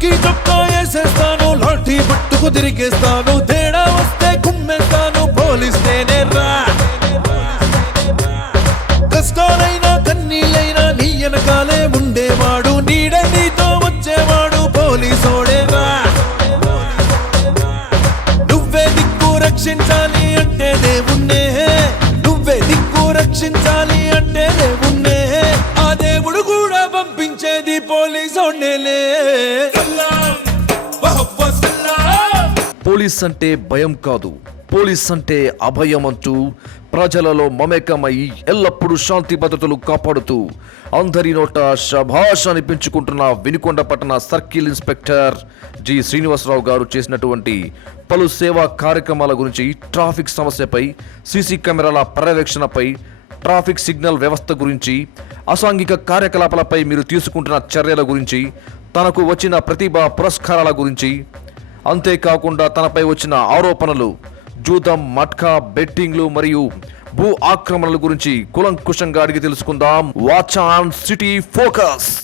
కాకి చొక్కా వేసేస్తాను, లాఠీ పట్టుకు తిరిగేస్తాను, తేడా వస్తే కుమ్మేస్తాను, పోలీస్ నేనే రా. కష్టాలైనా కన్నీళ్ళైనా నీ వెనకాలే ఉండేవాడు, నీడే నీతో వచ్చేవాడు, పోలీసోడే రా. నువ్వే దిక్కు రక్షించాలి అంటే దేవుణ్ణే, నువ్వే దిక్కు రక్షించాలి అంటే దేవుణ్ణే, ఆ దేవుడు కూడా పంపించేది పోలీసోడ్నేలే. పోలీస్ అంటే భయం కాదు, పోలీస్ అంటే అభయం అంటూ ప్రజలలో మమేకమై ఎల్లప్పుడూ శాంతి భద్రతలు కాపాడుతూ అందరి నోట శభాష్ అనిపించుకుంటున్న వినుకొండ పట్టణ సర్కిల్ ఇన్స్పెక్టర్ జి శ్రీనివాసరావు గారు చేసినటువంటి పలు సేవా కార్యక్రమాల గురించి, ట్రాఫిక్ సమస్యపై, సీసీ కెమెరాల పర్యవేక్షణపై, ట్రాఫిక్ సిగ్నల్ వ్యవస్థ గురించి, అసాంఘిక కార్యకలాపాలపై మీరు తీసుకుంటున్న చర్యల గురించి, తనకు వచ్చిన ప్రతిభా పురస్కారాల గురించి, అంతేకాకుండా తనపై వచ్చిన ఆరోపణలు, జూదం, మట్కా, బెట్టింగ్లు మరియు భూ ఆక్రమణల గురించి కులంకుశంగా అడిగి తెలుసుకుందాం. Watch on city focus.